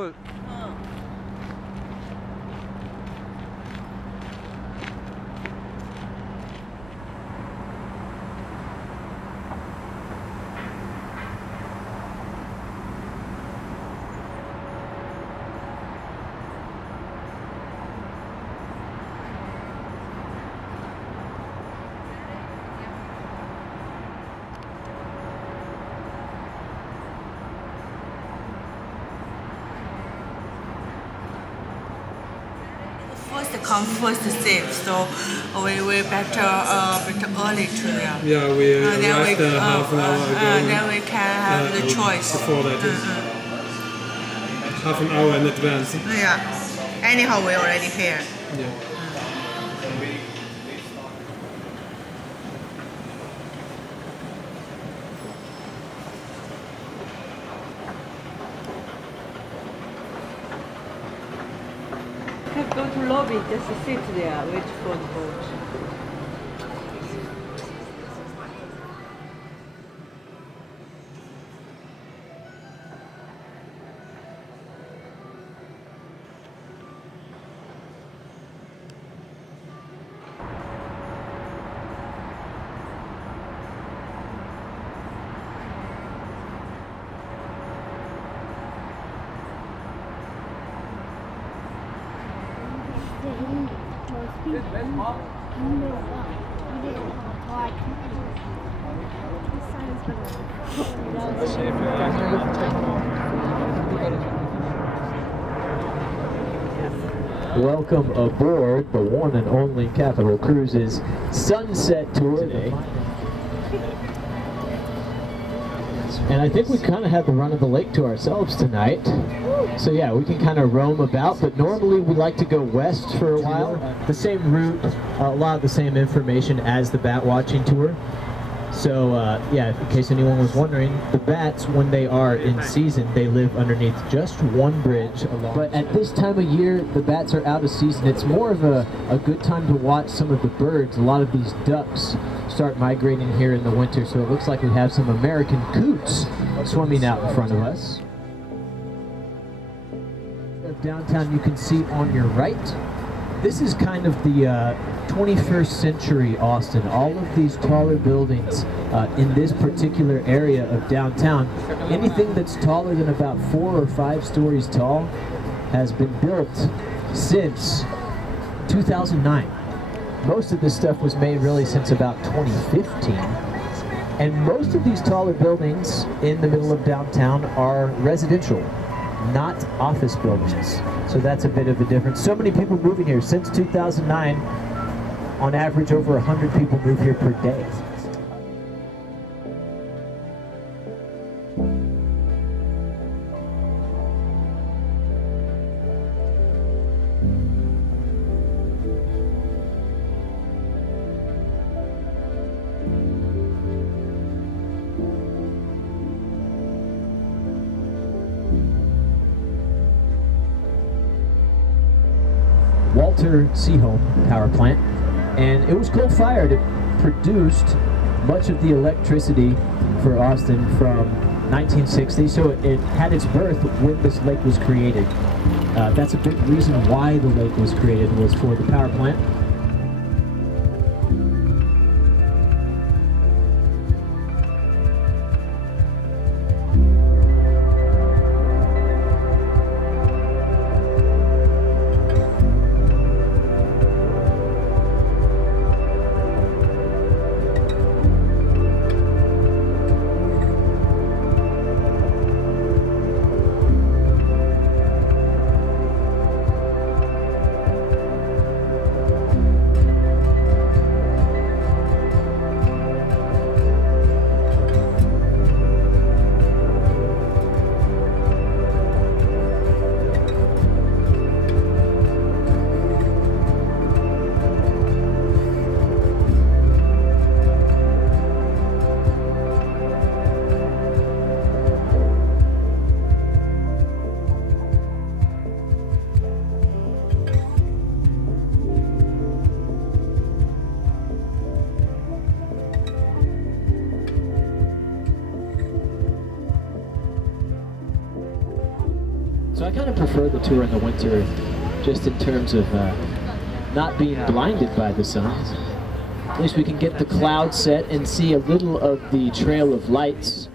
cool. First come, first save. So we better early to there. Yeah, we arrived half an hour ago. Then we can have the choice. Before that, half an hour in advance. Yeah. Anyhow, we already here. Yeah. Go to lobby, just sit there, wait for the boat. Welcome aboard the one and only Capital Cruises Sunset Tour today. And I think we kind of had the run of the lake to ourselves tonight. So yeah, we can kind of roam about, but normally we like to go west for a while. The same route, a lot of the same information as the bat watching tour. So yeah, in case anyone was wondering, the bats, when they are in season, they live underneath just one bridge. But at this time of year, the bats are out of season. It's more of a good time to watch some of the birds. A lot of these ducks start migrating here in the winter, so it looks like we have some American coots swimming out in front of us. Downtown, you can see on your right, this is kind of the 21st century Austin. All of these taller buildings in this particular area of downtown, anything that's taller than about 4 or 5 stories tall has been built since 2009. Most of this stuff was made really since about 2015. And most of these taller buildings in the middle of downtown are residential, not office buildings. So that's a bit of a difference. So many people moving here. Since 2009, on average, over 100 people move here per day. Walter Seaholm power plant, and it was coal-fired. It produced much of the electricity for Austin from 1960, so it had its birth when this lake was created. That's a big reason why the lake was created, was for the power plant. I kind of prefer the tour in the winter, just in terms of not being blinded by the sun. At least we can get the cloud set and see a little of the trail of lights.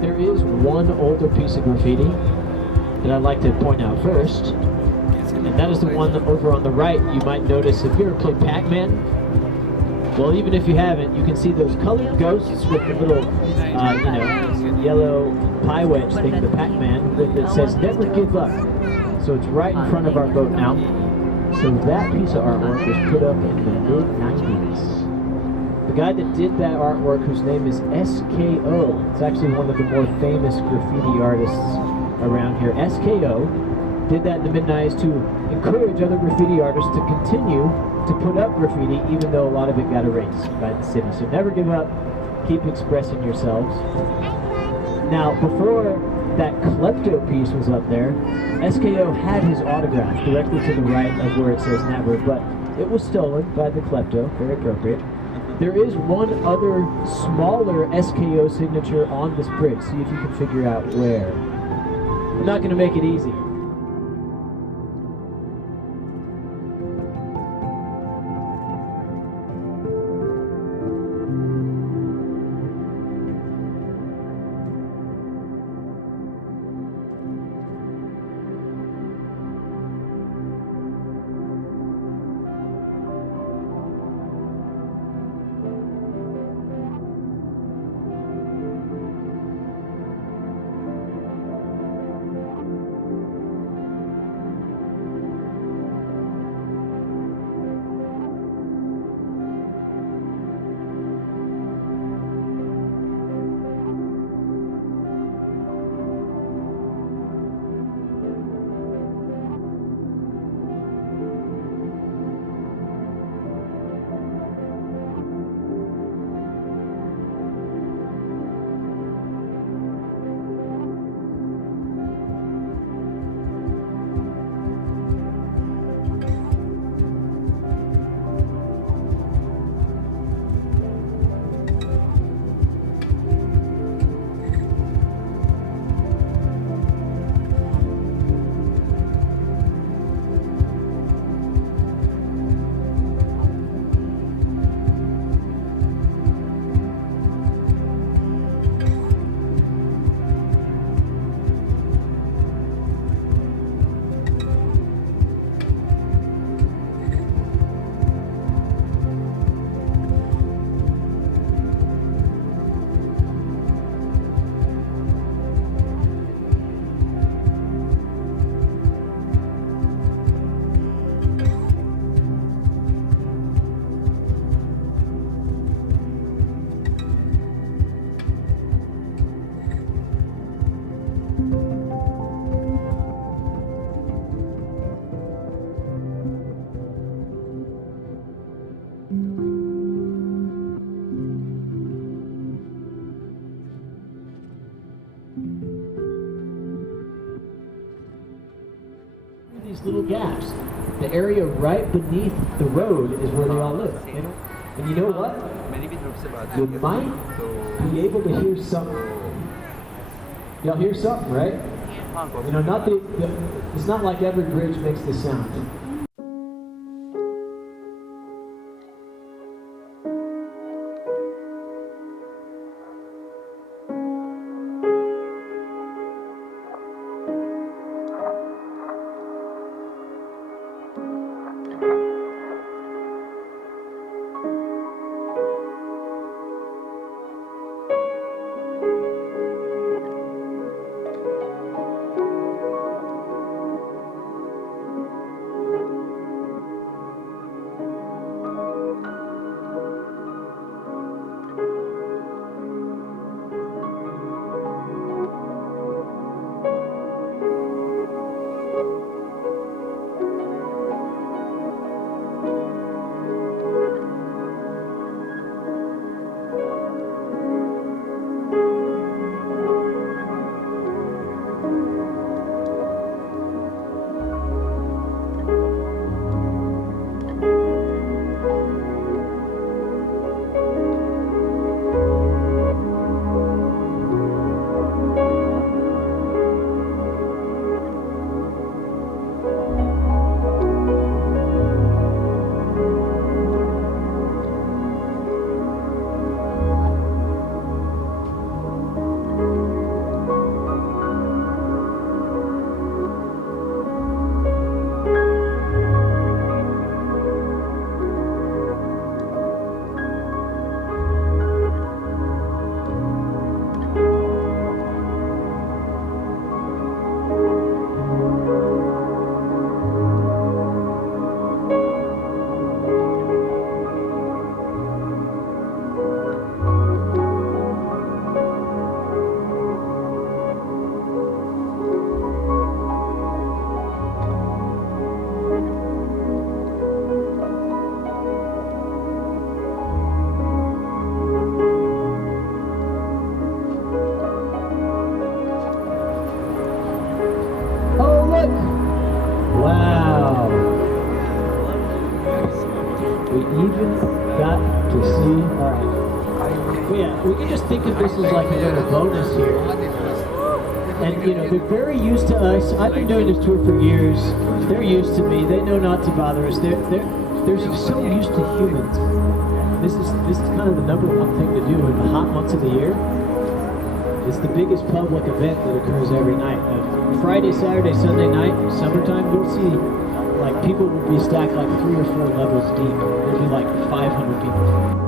There is one older piece of graffiti that I'd like to point out first, and that is the one over on the right. You might notice, if you ever played Pac-Man, well, even if you haven't, you can see those colored ghosts with the little, yellow pie wedge thing, the Pac-Man, that says "Never Give Up." So it's right in front of our boat now. So that piece of artwork was put up in the mid-90s. The guy that did that artwork, whose name is SKO, it's actually one of the more famous graffiti artists around here. SKO did that in the mid-90s to encourage other graffiti artists to continue to put up graffiti, even though a lot of it got erased by the city. So never give up, keep expressing yourselves. Now, before that klepto piece was up there, SKO had his autograph directly to the right of where it says never, but it was stolen by the klepto, very appropriate. There is one other smaller SKO signature on this bridge. See if you can figure out where. I'm not going to make it easy. Little gaps. The area right beneath the road is where they all live. And you know what? You might be able to hear something. Y'all hear something, right? You know, it's not like every bridge makes the sound. Wow. We even got to see, yeah, we can just think of this as like a little bonus here. And you know, they're very used to us. I've been doing this tour for years. They're used to me. They know not to bother us. They're so used to humans. This is kind of the number one thing to do in the hot months of the year. It's the biggest public event that occurs every night. Friday, Saturday, Sunday night, summertime, you'll see like people will be stacked like 3 or 4 levels deep. There'll be like 500 people.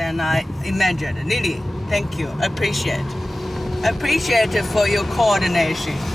than I imagined. Really, thank you. Appreciate it for your coordination.